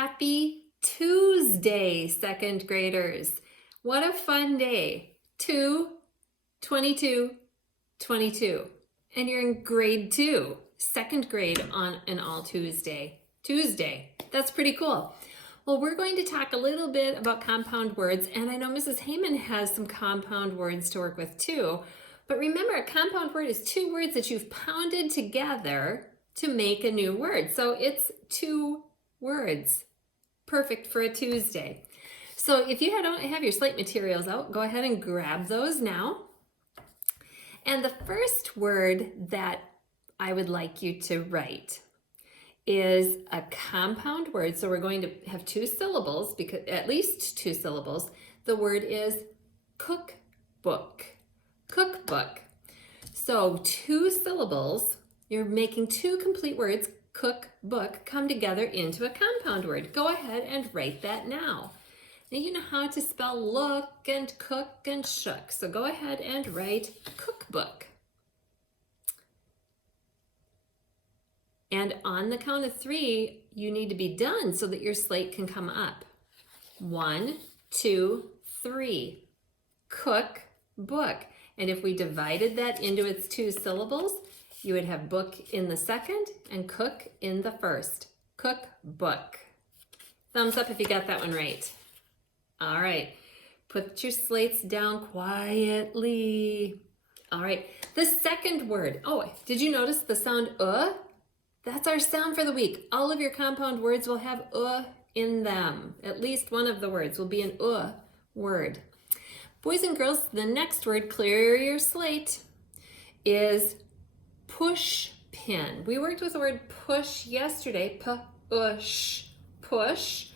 Happy Tuesday, second graders. What a fun day. 22, 22. And you're in grade 2, second grade on an all Tuesday. That's pretty cool. Well, we're going to talk a little bit about compound words, and I know Mrs. Heyman has some compound words to work with too. But remember, a compound word is two words that you've pounded together to make a new word. So it's two words. Perfect for a Tuesday. So if you don't have your slate materials out, go ahead and grab those now. And the first word that I would like you to write is a compound word. So we're going to have two syllables, because at least two syllables. The word is cookbook. Cookbook. So two syllables, you're making two complete words, cookbook, come together into a compound word. Go ahead and write that now. Now you know how to spell look and cook and shook. So go ahead and write cookbook. And on the count of 3, you need to be done so that your slate can come up. 1, 2, 3. Cookbook. And if we divided that into its two syllables, you would have book in the second and cook in the first. Cookbook. Thumbs up if you got that one right. All right. Put your slates down quietly. All right. The second word. Oh, did you notice the sound That's our sound for the week. All of your compound words will have in them. At least one of the words will be an word. Boys and girls, the next word, clear your slate, is push pin. We worked with the word push yesterday. Push. Push.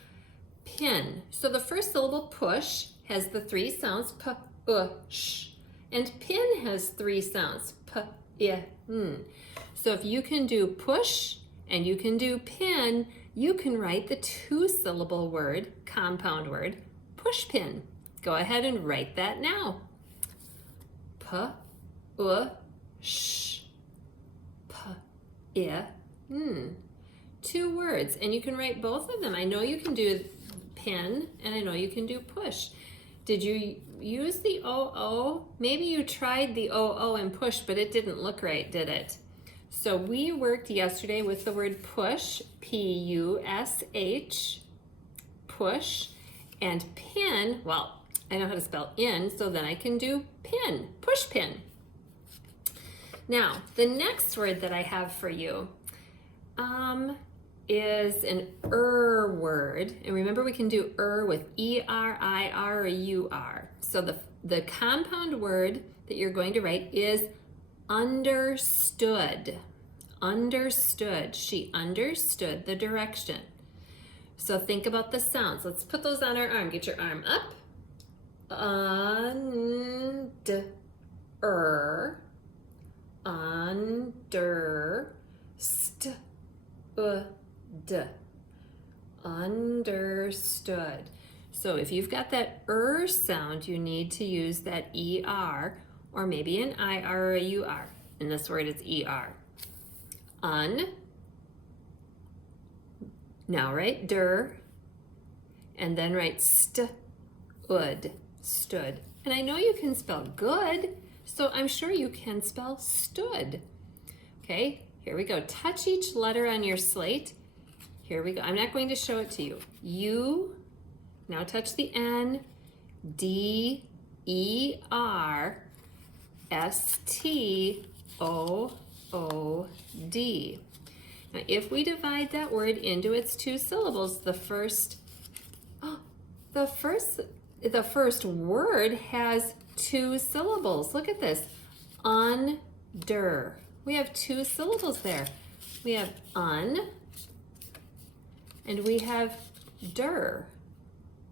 Pin. So the first syllable, push, has the 3 sounds, push. And pin has 3 sounds, p-i-n. So if you can do push and you can do pin, you can write the 2-syllable word, compound word, push pin. Go ahead and write that now. P-u-sh. P-i-n. 2 words, and you can write both of them. I know you can do pin, and I know you can do push. Did you use the O-O? Maybe you tried the O-O and push, but it didn't look right, did it? So we worked yesterday with the word push, P-U-S-H, push, and pin. Well, I know how to spell in, so then I can do pin, push pin. Now, the next word that I have for you is an word. And remember, we can do with E-R-I-R or U-R. So the compound word that you're going to write is understood. Understood. She understood the direction. So think about the sounds. Let's put those on our arm. Get your arm up. Understood. Understood. So if you've got that sound, you need to use that ER or maybe an IR or a UR. In this word, it's ER. Now write and then write stood. And I know you can spell good, so I'm sure you can spell stood. Okay, here we go. Touch each letter on your slate. Here we go. I'm not going to show it to you. U, now touch the N, D, E, R, S, T, O, O, D. Now, if we divide that word into its 2 syllables, the first word has 2 syllables. Look at this. Under. We have 2 syllables there. We have un and we have der.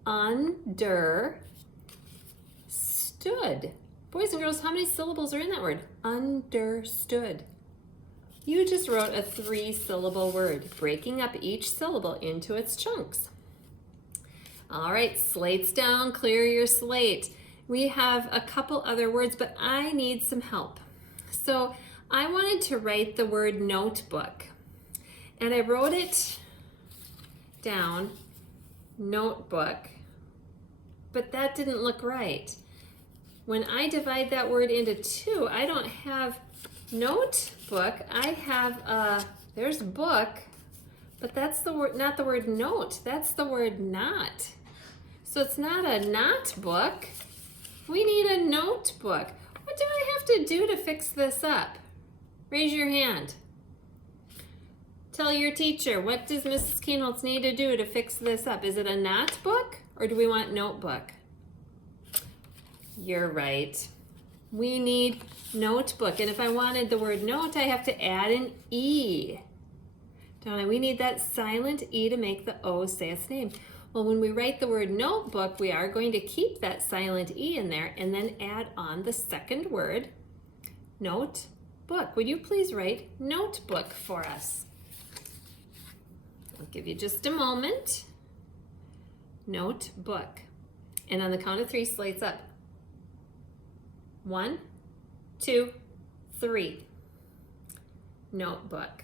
Understood. Boys and girls, how many syllables are in that word? Understood. You just wrote a 3-syllable word, breaking up each syllable into its chunks. All right, slates down, clear your slate. We have a couple other words, but I need some help. So I wanted to write the word notebook, and I wrote it down notebook, but that didn't look right. When I divide that word into two, I don't have notebook. I have there's book, but that's the word, not the word note. That's the word not. So it's not a not book. We need a notebook. What do I have to do to fix this up? Raise your hand. Tell your teacher, what does Mrs. Keenholz need to do to fix this up? Is it a not book or do we want notebook? You're right. We need notebook. And if I wanted the word note, I have to add an E. Don't I? We need that silent E to make the O say its name. Well, when we write the word notebook, we are going to keep that silent E in there and then add on the second word, notebook. Would you please write notebook for us? I'll give you just a moment. Notebook. And on the count of three, slates up. 1, 2, 3. Notebook.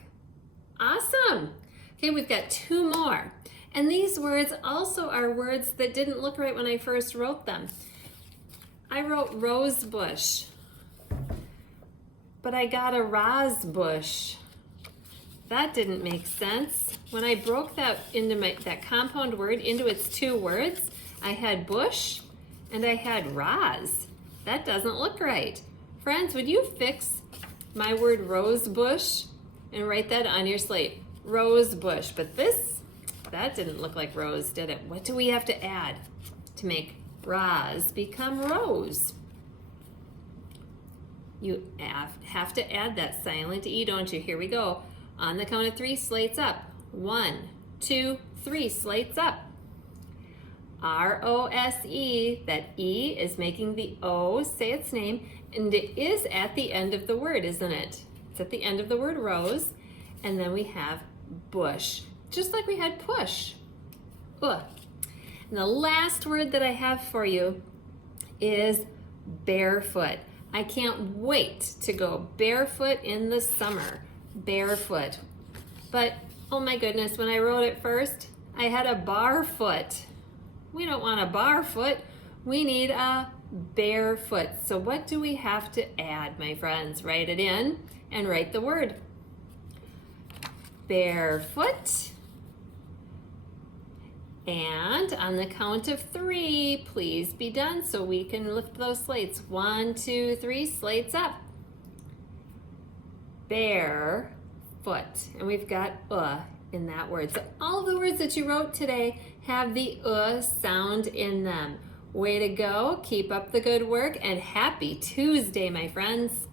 Awesome. Okay, we've got two more. And these words also are words that didn't look right when I first wrote them. I wrote rose bush, but I got a rose bush. That didn't make sense. When I broke that into that compound word into its two words, I had bush and I had rose. That doesn't look right. Friends, would you fix my word rose bush and write that on your slate? Rose bush, but that didn't look like rose, did it? What do we have to add to make rose become rose? You have to add that silent E, don't you? Here we go. On the count of three, slates up. 1, 2, 3, slates up. R-O-S-E, that E is making the O say its name, and it is at the end of the word, isn't it? It's at the end of the word rose, and then we have bush, just like we had push. Ugh. And the last word that I have for you is barefoot. I can't wait to go barefoot in the summer. Barefoot. But, oh my goodness, when I wrote it first, I had a barfoot. We don't want a barfoot. We need a barefoot. So what do we have to add, my friends? Write it in and write the word. Barefoot. And on the count of three, please be done so we can lift those slates. 1, 2, 3, slates up. Barefoot. And we've got in that word. So all the words that you wrote today have the sound in them. Way to go. Keep up the good work and happy Tuesday, my friends.